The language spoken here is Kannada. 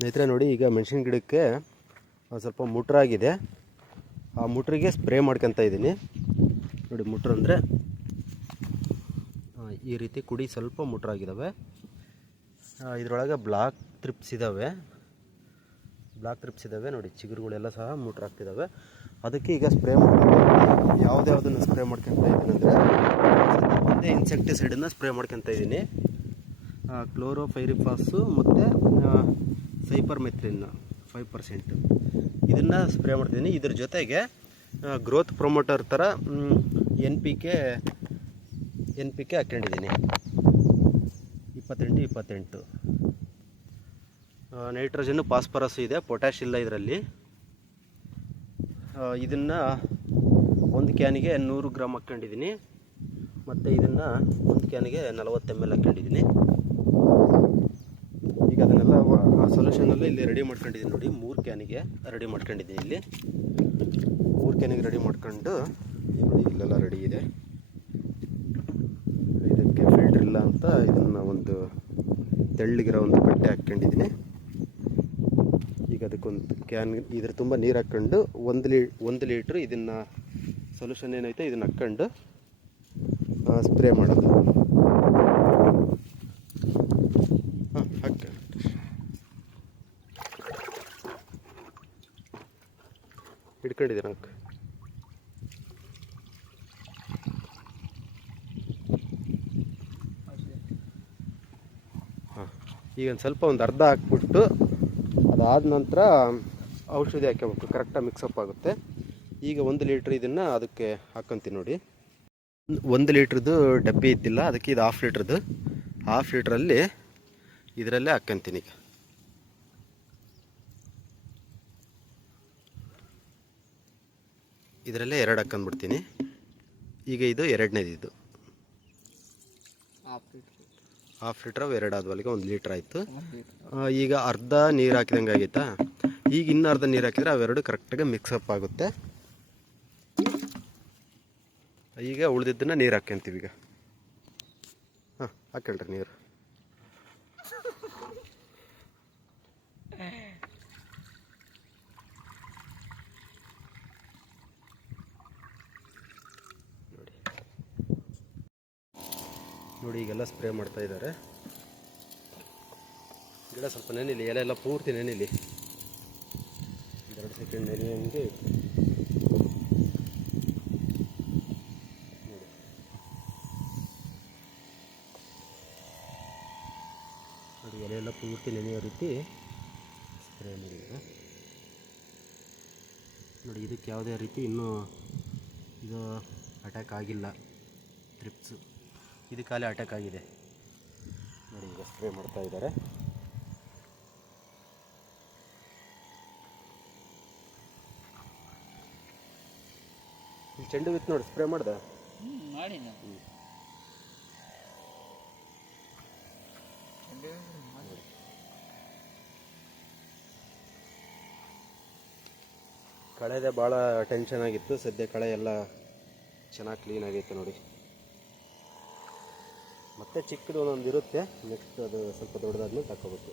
ಸ್ನೇಹಿತರೆ, ನೋಡಿ ಈಗ ಮೆಣಸಿನ ಗಿಡಕ್ಕೆ ಸ್ವಲ್ಪ ಮುಟ್ರಾಗಿದೆ ಆ ಮುಟ್ರಿಗೆ ಸ್ಪ್ರೇ ಮಾಡ್ಕೊತ ಇದ್ದೀನಿ. ನೋಡಿ ಮುಟ್ರು ಅಂದರೆ ಈ ರೀತಿ ಕುಡಿ ಸ್ವಲ್ಪ ಮುಟ್ರಾಗಿದ್ದಾವೆ ಇದರೊಳಗೆ ಬ್ಲಾಕ್ ತ್ರಿಪ್ಸ್ ಇದ್ದಾವೆ ಬ್ಲಾಕ್ ತ್ರಿಪ್ಸ್ ಇದ್ದಾವೆ ನೋಡಿ, ಚಿಗುರುಗಳೆಲ್ಲ ಸಹ ಮುಟ್ರಾಗ್ತಿದ್ದಾವೆ ಅದಕ್ಕೆ ಈಗ ಸ್ಪ್ರೇ ಮಾಡ್ಕೊಂಡು ಯಾವುದ್ಯಾವುದನ್ನು ಸ್ಪ್ರೇ ಮಾಡ್ಕೊತ ಇದ್ದೀನಿ ಅಂದರೆ ಇನ್ಸೆಕ್ಟಿಸೈಡನ್ನು ಸ್ಪ್ರೇ ಮಾಡ್ಕೊತ ಇದ್ದೀನಿ. ಕ್ಲೋರೋಫೈರಿಫಾಸು ಮತ್ತು ಸೈಪರ್ ಮೆಥ್ರಿನ್ ಫೈವ್ ಪರ್ಸೆಂಟ್ ಇದನ್ನು ಸ್ಪ್ರೇ ಮಾಡ್ತಿದ್ದೀನಿ. ಇದ್ರ ಜೊತೆಗೆ ಗ್ರೋತ್ ಪ್ರೊಮೋಟರ್ ಥರ N P K N P K ಹಾಕ್ಕೊಂಡಿದ್ದೀನಿ. ಇಪ್ಪತ್ತೆಂಟು ಇಪ್ಪತ್ತೆಂಟು. ನೈಟ್ರೋಜನ್ನು ಫಾಸ್ಫರಸ್ ಇದೆ ಪೊಟ್ಯಾಶ್ ಇಲ್ಲ ಇದರಲ್ಲಿ. ಇದನ್ನು ಒಂದು ಕ್ಯಾನಿಗೆ ನೂರು ಗ್ರಾಮ್ ಹಾಕ್ಕೊಂಡಿದ್ದೀನಿ. ಮತ್ತು ಇದನ್ನು ಒಂದು ಕ್ಯಾನಿಗೆ ನಲವತ್ತು ಎಂ ಎಲ್ ಹಾಕ್ಕೊಂಡಿದ್ದೀನಿ ಈಗ ಅದನ್ನೆಲ್ಲ ಆ ಸೊಲ್ಯೂಷನಲ್ಲಿ ಇಲ್ಲಿ ರೆಡಿ ಮಾಡ್ಕೊಂಡಿದ್ದೀನಿ ನೋಡಿ. ಮೂರು ಕ್ಯಾನಿಗೆ ರೆಡಿ ಮಾಡ್ಕೊಂಡಿದ್ದೀನಿ ಇಲ್ಲಿ. ಮೂರು ಕ್ಯಾನಿಗೆ ರೆಡಿ ಮಾಡ್ಕೊಂಡು ನೋಡಿ, ಇಲ್ಲೆಲ್ಲ ರೆಡಿ ಇದೆ. ಇದಕ್ಕೆ ಫಿಲ್ಟರ್ ಇಲ್ಲ ಅಂತ ಇದನ್ನು ಒಂದು ತೆಳ್ಳಗಿರೋ ಒಂದು ಬಟ್ಟೆ ಹಾಕ್ಕೊಂಡಿದ್ದೀನಿ. ಈಗ ಅದಕ್ಕೊಂದು ಕ್ಯಾನ್ ಇದ್ರ ತುಂಬ ನೀರು ಹಾಕ್ಕೊಂಡು ಒಂದು ಲೀ, ಒಂದು ಲೀಟ್ರ್ ಇದನ್ನು ಸೊಲ್ಯೂಷನ್ ಏನೈತೆ ಇದನ್ನು ಹಾಕ್ಕೊಂಡು ಸ್ಪ್ರೇ ಮಾಡೋದು ಹಾಂ ಹಾಕ ಹಿಡ್ಕೊಂಡಿದ್ದೀನಿ ನಂಗೆ ಹಾಂ, ಈಗ ಒಂದು ಸ್ವಲ್ಪ ಒಂದು ಅರ್ಧ ಹಾಕ್ಬಿಟ್ಟು ಅದಾದ ನಂತರ ಔಷಧಿ ಹಾಕ್ಕೋಬೇಕು ಕರೆಕ್ಟಾಗಿ ಮಿಕ್ಸಪ್ ಆಗುತ್ತೆ. ಈಗ ಒಂದು ಲೀಟ್ರ್ ಇದನ್ನು ಅದಕ್ಕೆ ಹಾಕೊಂತೀನಿ ನೋಡಿ. ಒಂದು ಲೀಟ್ರದ್ದು ಡಬ್ಬಿ ಇದ್ದಿಲ್ಲ, ಅದಕ್ಕೆ ಇದು ಹಾಫ್ ಲೀಟ್ರದ್ದು ಹಾಫ್ ಲೀಟ್ರಲ್ಲಿ ಇದರಲ್ಲೇ ಹಾಕ್ಕೊಂತೀನಿ ಈಗ. ಇದರಲ್ಲೇ ಎರಡು ಹಾಕೊಂಡ್ಬಿಡ್ತೀನಿ ಈಗ ಇದು ಎರಡನೇದು ಇದು ಹಾಫ್ ಲೀಟ್ರ್ ಎರಡು ಆದ್ವಲ್ಲಿಗೆ ಒಂದು ಲೀಟ್ರ್ ಆಯಿತು. ಈಗ ಅರ್ಧ ನೀರು ಹಾಕಿದಂಗೆ ಆಗೈತಾ? ಈಗ ಇನ್ನು ಅರ್ಧ ನೀರು ಹಾಕಿದ್ರೆ ಅವೆರಡು ಕರೆಕ್ಟಾಗಿ ಮಿಕ್ಸಪ್ ಆಗುತ್ತೆ. ಈಗ ಉಳಿದಿದ್ದನ್ನು ನೀರು ಹಾಕ್ಕೊಂತೀವಿ ಈಗ. ಹಾಂ ಹಾಕಳ್ರಿ ನೀರು. ನೋಡಿ, ಈಗೆಲ್ಲ ಸ್ಪ್ರೇ ಮಾಡ್ತಾ ಇದ್ದಾರೆ. ಗಿಡ ಸ್ವಲ್ಪ ನೆನಿಲಿ, ಎಲೆ ಎಲ್ಲ ಪೂರ್ತಿ ನೆನಿಲಿ. ಎರಡು ಸೆಕೆಂಡ್ ನೆನೆಯಂಗೆ ನೋಡಿ ನೋಡಿ, ಎಲೆ ಎಲ್ಲ ಪೂರ್ತಿ ನೆನೆಯೋ ರೀತಿ ಸ್ಪ್ರೇ ಮಾಡಿದ್ದಾರೆ ನೋಡಿ, ಇದಕ್ಕೆ ಯಾವುದೇ ರೀತಿ ಇನ್ನೂ ಇದು ಅಟ್ಯಾಕ್ ಆಗಿಲ್ಲ. ಟ್ರಿಪ್ಸು ಇದು ಖಾಲಿ ಅಟ್ಯಾಕ್ ಆಗಿದೆ. ನೋಡಿ ಈಗ ಸ್ಪ್ರೇ ಮಾಡ್ತಾ ಇದ್ದಾರೆ. ಚೆಂಡು ಬಿತ್ತು ನೋಡಿ ಸ್ಪ್ರೇ ಮಾಡ್ದೆ? ಮಾಡಿ ಕಳೆದೆ ಭಾಳ ಟೆನ್ಷನ್ ಆಗಿತ್ತು. ಸದ್ಯ ಕಳೆ ಎಲ್ಲ ಚೆನ್ನಾಗಿ ಕ್ಲೀನ್ ಆಗೈತೆ ನೋಡಿ. ಮತ್ತೆ ಚಿಕ್ಕದು ಒಂದೊಂದು ಇರುತ್ತೆ. ನೆಕ್ಸ್ಟ್ ಅದು ಸ್ವಲ್ಪ ದೊಡ್ಡದಾದ್ಮೇಲೆ ತಗೋಬೇಕು